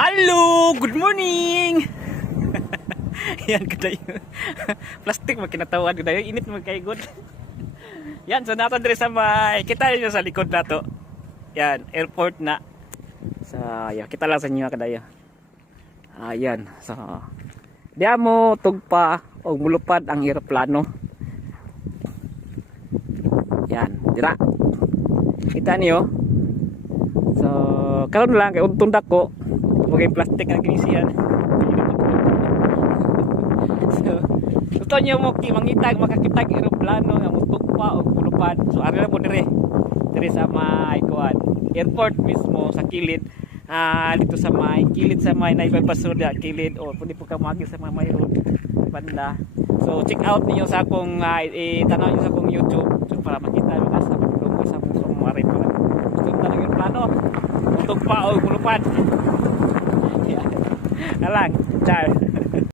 Hello! Good morning! Yan, kadayo. Plastic magkinatawad kadayo. Init magkaigod. Yan, so nato dire sa may. Kita niyo sa likod nato. Yan, airport na. So, yan, kita lang sa inyo kadayo. Ayan, so. Diya mo tugpa o mulupad ang eroplano. Yan, dira. Kita niyo. So, karon lang kay untong dako. Bagay plastic ang kinisiyan. so, gusto niyo mo ki mangitag makakitag eroplano nga mutugpa o mulupad. So, ari lang mo dire. Dire sa may kuan. Airport mismo sa kilid. Ah, dito sa may kilid sa may naibay pasurya kilid o pwede po ka magi sa mga may road banda. So check out niyo sa akong uh, itanaw niyo sa akong YouTube so, para makita niyo sa pagdulong ko sa mga mga rin pala. So talaga yung plano. ข้าล่างใช่